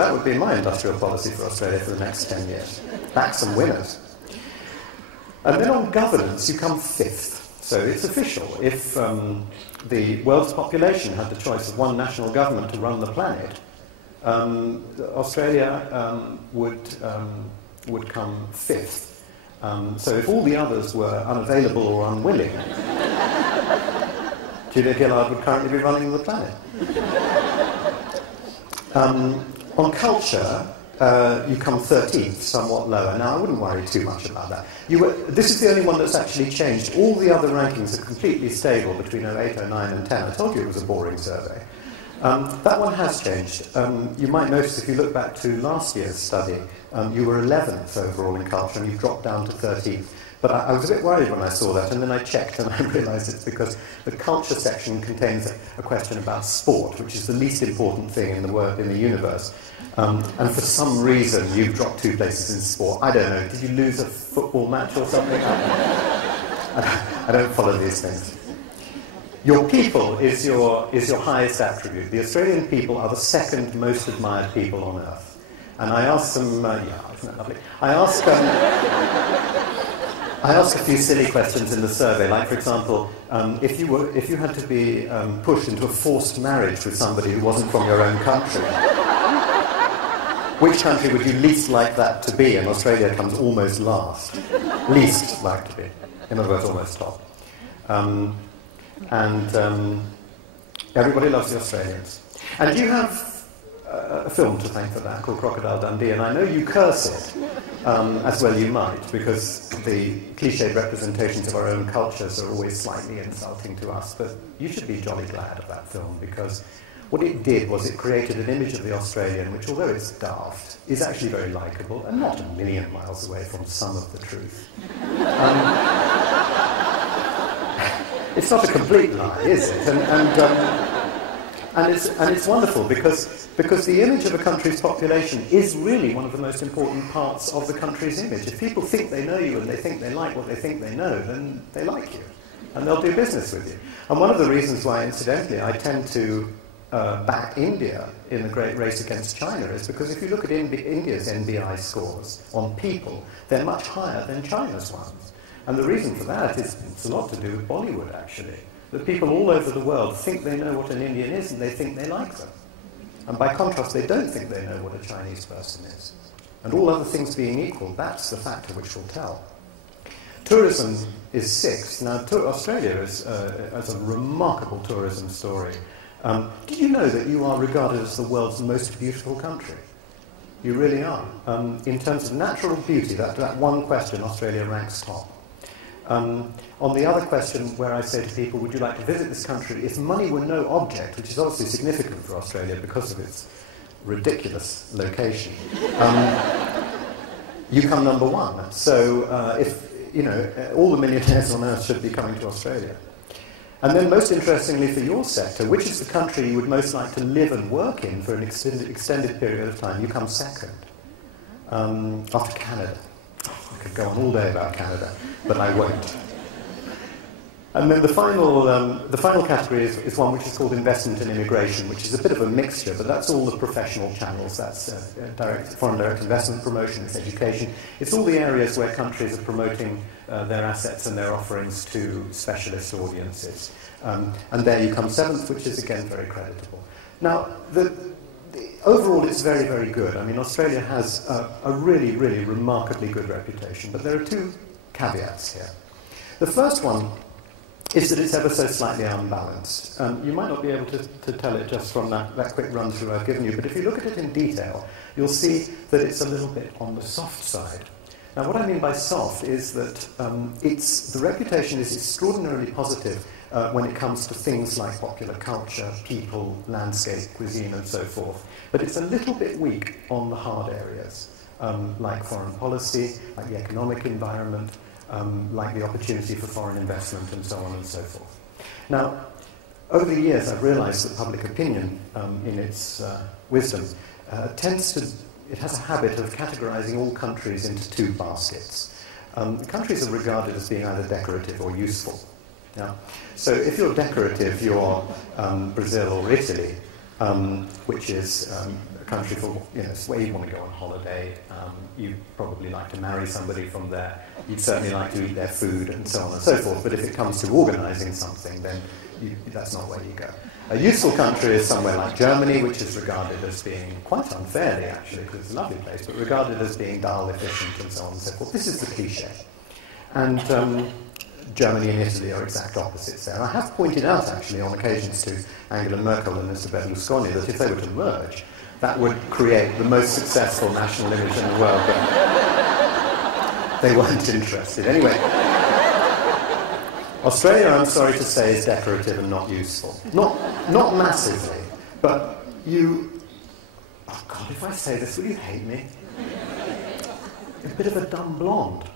That would be my industrial policy for Australia for the next 10 years. Back some winners. And then on governance, you come fifth. So it's official. If the world's population had the choice of one national government to run the planet, Australia would come fifth. So if all the others were unavailable or unwilling, Julia Gillard would currently be running the planet. On culture, you come 13th, somewhat lower. Now, I wouldn't worry too much about that. This is the only one that's actually changed. All the other rankings are completely stable between 08, 09 and 10. I told you it was a boring survey. That one has changed. You might notice if you look back to last year's study, you were 11th overall in culture and you've dropped down to 13th. But I was a bit worried when I saw that, and then I checked and I realised it's because the culture section contains a question about sport, which is the least important thing in the universe. And for some reason, you've dropped 2 places in sport. I don't know. Did you lose a football match or something? I don't follow these things. Your people is your highest attribute. The Australian people are the second most admired people on earth. And I asked them, yeah, isn't that lovely? I asked a few silly questions in the survey, like, for example, if you had to be pushed into a forced marriage with somebody who wasn't from your own country, which country would you least like that to be? And Australia comes almost last. Least like to be. In other words, almost top. Everybody loves the Australians. And you have a film to thank for that called Crocodile Dundee, and I know you curse it, as well you might, because the cliched representations of our own cultures are always slightly insulting to us, but you should be jolly glad of that film, because what it did was it created an image of the Australian which, although it's daft, is actually very likeable and not a million miles away from some of the truth. It's not a complete lie, is it? And it's wonderful because the image of a country's population is really one of the most important parts of the country's image. If people think they know you and they think they like what they think they know, then they like you and they'll do business with you. And one of the reasons why, incidentally, I tend to back India in the great race against China is because if you look at India's NBI scores on people, they're much higher than China's ones. And the reason for that is it's a lot to do with Bollywood, actually. That people all over the world think they know what an Indian is and they think they like them. And by contrast, they don't think they know what a Chinese person is. And all other things being equal, that's the factor which will tell. Tourism is 6th. Now, Australia is a remarkable tourism story. Did you know that you are regarded as the world's most beautiful country? You really are. In terms of natural beauty, that one question, Australia ranks top. On the other question, where I say to people, would you like to visit this country, if money were no object, which is obviously significant for Australia because of its ridiculous location, you come number 1. So if, you know, all the millionaires on earth should be coming to Australia. And then most interestingly for your sector, which is the country you would most like to live and work in for an extended period of time, you come 2nd, after Canada. I could go on all day about Canada, but I won't. And then the final category is one which is called investment and immigration, which is a bit of a mixture, but that's all the professional channels. That's foreign direct investment promotion, it's education. It's all the areas where countries are promoting their assets and their offerings to specialist audiences. And there you come 7th, which is again very creditable. Now, overall, it's very, very good. I mean, Australia has a really, really remarkably good reputation, but there are 2 caveats here. The first one is that it's ever so slightly unbalanced. You might not be able to tell it just from that quick run-through I've given you, but if you look at it in detail, you'll see that it's a little bit on the soft side. Now, what I mean by soft is that the reputation is extraordinarily positive when it comes to things like popular culture, people, landscape, cuisine, and so forth. But it's a little bit weak on the hard areas, like foreign policy, like the economic environment, like the opportunity for foreign investment, and so on and so forth. Now, over the years, I've realized that public opinion, in its wisdom, it has a habit of categorizing all countries into 2 baskets. Countries are regarded as being either decorative or useful. Now, so if you're decorative, you're Brazil or Italy. which is a country for, it's where you want to go on holiday. You'd probably like to marry somebody from there. You'd certainly like to eat their food and so on and so forth. But if it comes to organising something, then that's not where you go. A useful country is somewhere like Germany, which is regarded as being, quite unfairly actually, because it's a lovely place, but regarded as being dull, efficient, and so on and so forth. This is the cliche. And Germany and Italy are exact opposites there. And I have pointed out, actually, on occasions to Angela Merkel and Mr. Berlusconi, that if they were to merge, that would create the most successful national image in the world, but they weren't interested. Anyway, Australia, I'm sorry to say, is decorative and not useful. Not massively, but you... Oh, God, if I say this, will you hate me? You're a bit of a dumb blonde.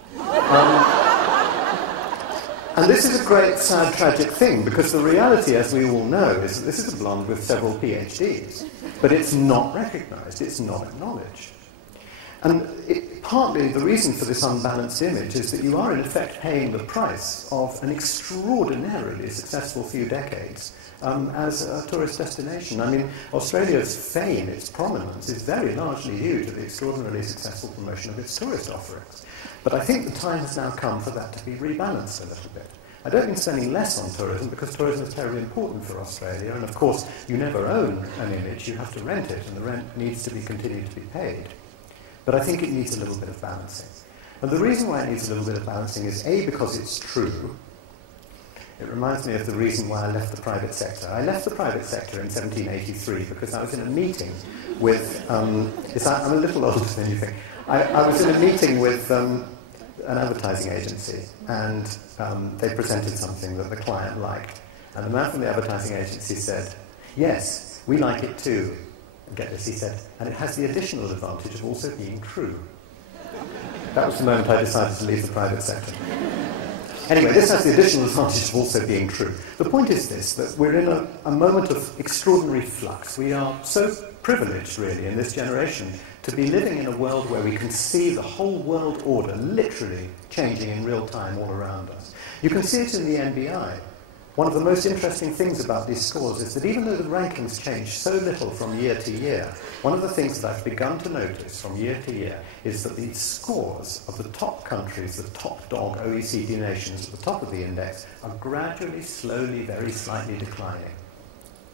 And this is a great, sad, tragic thing, because the reality, as we all know, is that this is a blonde with several PhDs. But it's not recognised, it's not acknowledged. And partly the reason for this unbalanced image is that you are in effect paying the price of an extraordinarily successful few decades as a tourist destination. I mean, Australia's fame, its prominence, is very largely due to the extraordinarily successful promotion of its tourist offerings. But I think the time has now come for that to be rebalanced a little bit. I don't mean spending less on tourism, because tourism is terribly important for Australia, and of course you never own an image, you have to rent it, and the rent needs to be continued to be paid. But I think it needs a little bit of balancing. And the reason why it needs a little bit of balancing is, A, because it's true. It reminds me of the reason why I left the private sector. I left the private sector in 1783 because I was in a meeting with... I'm a little older than you think. I was in a meeting with an advertising agency, and they presented something that the client liked. And the man from the advertising agency said, "Yes, we like it too." Get this, he said, "and it has the additional advantage of also being true." That was the moment I decided to leave the private sector. Anyway, this has the additional advantage of also being true. The point is this, that we're in a moment of extraordinary flux. We are so privileged, really, in this generation, to be living in a world where we can see the whole world order literally changing in real time all around us. You can see it in the NBI. One of the most interesting things about these scores is that even though the rankings change so little from year to year, one of the things that I've begun to notice from year to year is that the scores of the top countries, the top dog OECD nations at the top of the index, are gradually, slowly, very slightly declining.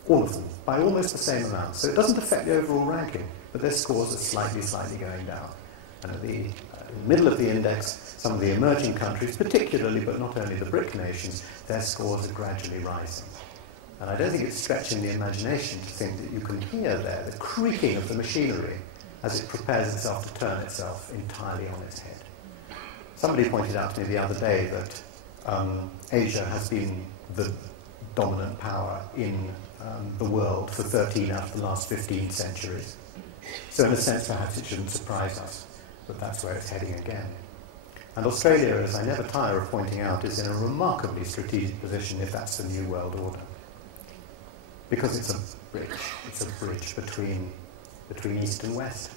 All of them, by almost the same amount. So it doesn't affect the overall ranking, but their scores are slightly, slightly going down. And at the middle of the index, some of the emerging countries, particularly, but not only the BRIC nations, their scores are gradually rising. And I don't think it's stretching the imagination to think that you can hear there the creaking of the machinery as it prepares itself to turn itself entirely on its head. Somebody pointed out to me the other day that Asia has been the dominant power in the world for 13 out of the last 15 centuries. So in a sense, perhaps it shouldn't surprise us, but that's where it's heading again. And Australia, as I never tire of pointing out, is in a remarkably strategic position if that's the new world order. Because it's a bridge between East and West.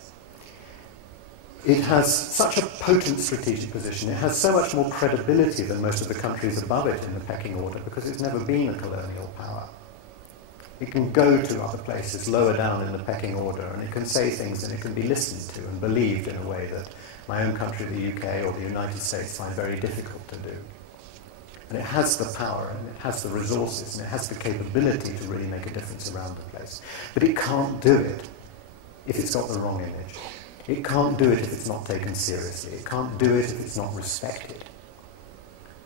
It has such a potent strategic position, it has so much more credibility than most of the countries above it in the pecking order, because it's never been a colonial power. It can go to other places lower down in the pecking order, and it can say things and it can be listened to and believed in a way that my own country, the UK, or the United States find very difficult to do. And it has the power, and it has the resources, and it has the capability to really make a difference around the place. But it can't do it if it's got the wrong image. It can't do it if it's not taken seriously. It can't do it if it's not respected.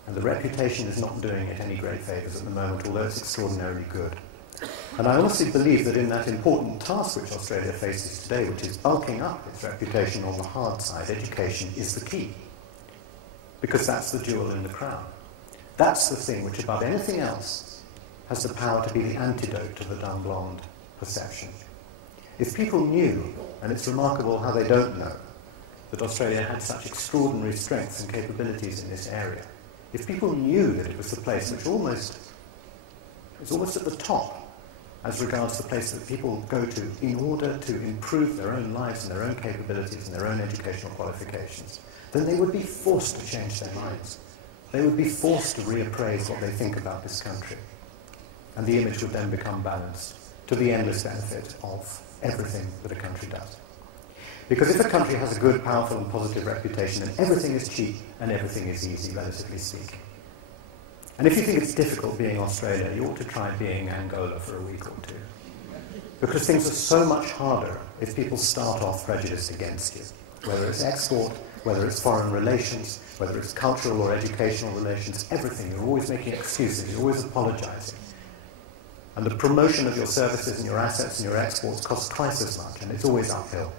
And the reputation is not doing it any great favours at the moment, although it's extraordinarily good. And I honestly believe that in that important task which Australia faces today, which is bulking up its reputation on the hard side, education is the key. Because that's the jewel in the crown. That's the thing which, above anything else, has the power to be the antidote to the dumb blonde perception. If people knew, and it's remarkable how they don't know, that Australia had such extraordinary strengths and capabilities in this area, if people knew that it was the place which it's almost at the top as regards the place that people go to in order to improve their own lives and their own capabilities and their own educational qualifications, then they would be forced to change their minds. They would be forced to reappraise what they think about this country. And the image would then become balanced. to the endless benefit of everything that a country does. Because if a country has a good, powerful and positive reputation, then everything is cheap and everything is easy, relatively speaking. And if you think it's difficult being Australia, you ought to try being Angola for a week or two. Because things are so much harder if people start off prejudiced against you. Whether it's export, whether it's foreign relations, whether it's cultural or educational relations, everything. You're always making excuses, you're always apologizing. And the promotion of your services and your assets and your exports costs twice as much, and it's always uphill.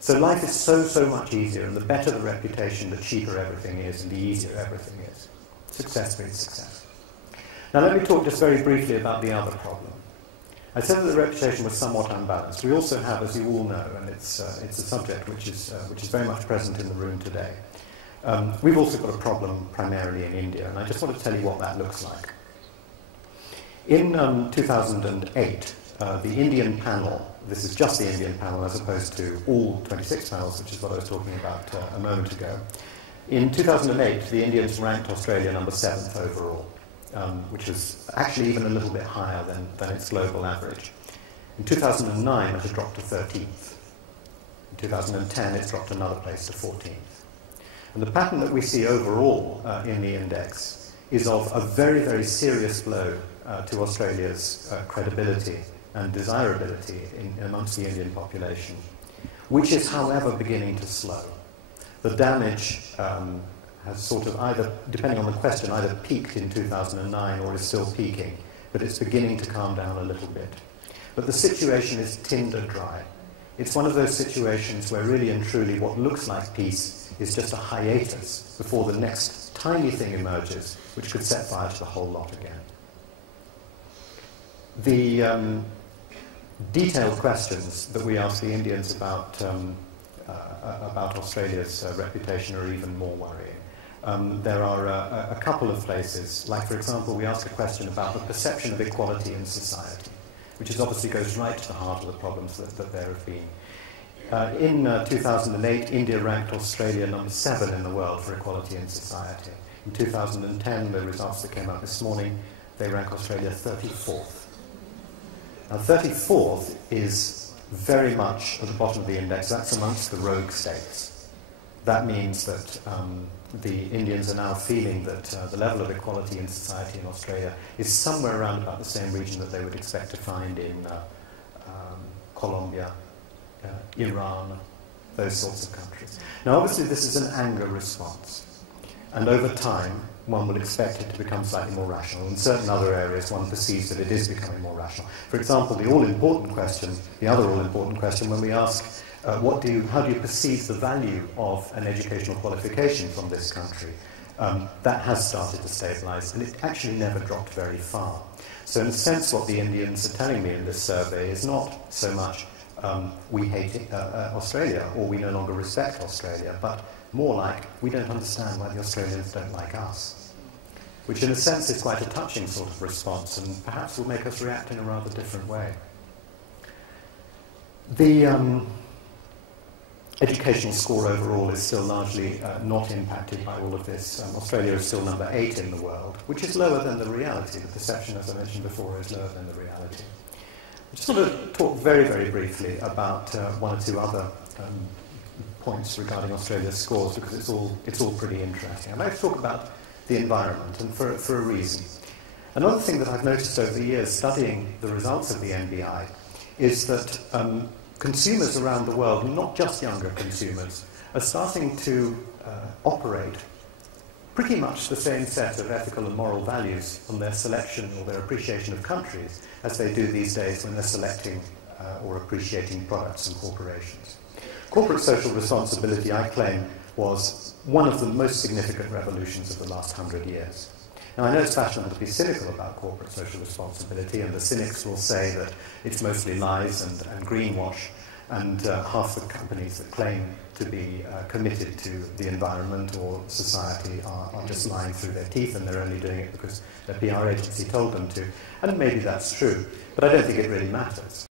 So life is so much easier, and the better the reputation, the cheaper everything is, and the easier everything is. Success breeds success. Now let me talk just very briefly about the other problem. I said that the reputation was somewhat unbalanced. We also have, as you all know, and it's a subject which is very much present in the room today, we've also got a problem primarily in India, and I just want to tell you what that looks like. In 2008, the Indian panel, this is just the Indian panel as opposed to all 26 panels, which is what I was talking about a moment ago. In 2008, the Indians ranked Australia number 7th overall, which was actually even a little bit higher than its global average. In 2009, it had dropped to 13th. In 2010, it's dropped another place to 14th. And the pattern that we see overall in the index is of a very serious blow to Australia's credibility and desirability amongst the Indian population, which is, however, beginning to slow. The damage has sort of either, depending on the question, either peaked in 2009 or is still peaking, but it's beginning to calm down a little bit. But the situation is tinder dry. It's one of those situations where really and truly what looks like peace is just a hiatus before the next tiny thing emerges, which could set fire to the whole lot again. The detailed questions that we ask the Indians about Australia's reputation are even more worrying. There are a couple of places, like for example, we ask a question about the perception of equality in society, which is obviously goes right to the heart of the problems that there have been. In 2008, India ranked Australia number 7 in the world for equality in society. In 2010, the results that came out this morning, they rank Australia 34th. Now, 34th is very much at the bottom of the index. That's amongst the rogue states. That means that the Indians are now feeling that the level of equality in society in Australia is somewhere around about the same region that they would expect to find in Colombia, Iran, those sorts of countries. Now, obviously, this is an anger response. And over time, one would expect it to become slightly more rational. In certain other areas, one perceives that it is becoming more rational. For example, the all-important question, the other all-important question, when we ask, how do you perceive the value of an educational qualification from this country, that has started to stabilize, and it actually never dropped very far. So in a sense, what the Indians are telling me in this survey is not so much we hate Australia, or we no longer respect Australia, but more like, we don't understand why the Australians don't like us. Which in a sense is quite a touching sort of response, and perhaps will make us react in a rather different way. The educational score overall is still largely not impacted by all of this. Australia is still number 8 in the world, which is lower than the reality. The perception, as I mentioned before, is lower than the reality. I just want to talk very briefly about one or two other points regarding Australia's scores, because it's all pretty interesting. I'd like to talk about the environment, and for a reason. Another thing that I've noticed over the years studying the results of the NBI is that consumers around the world, not just younger consumers, are starting to operate pretty much the same set of ethical and moral values on their selection or their appreciation of countries as they do these days when they're selecting or appreciating products and corporations. Corporate social responsibility, I claim, was one of the most significant revolutions of the last 100 years. Now, I know it's fashionable to be cynical about corporate social responsibility, and the cynics will say that it's mostly lies and greenwash, and half the companies that claim to be committed to the environment or society are just lying through their teeth, and they're only doing it because their PR agency told them to. And maybe that's true, but I don't think it really matters.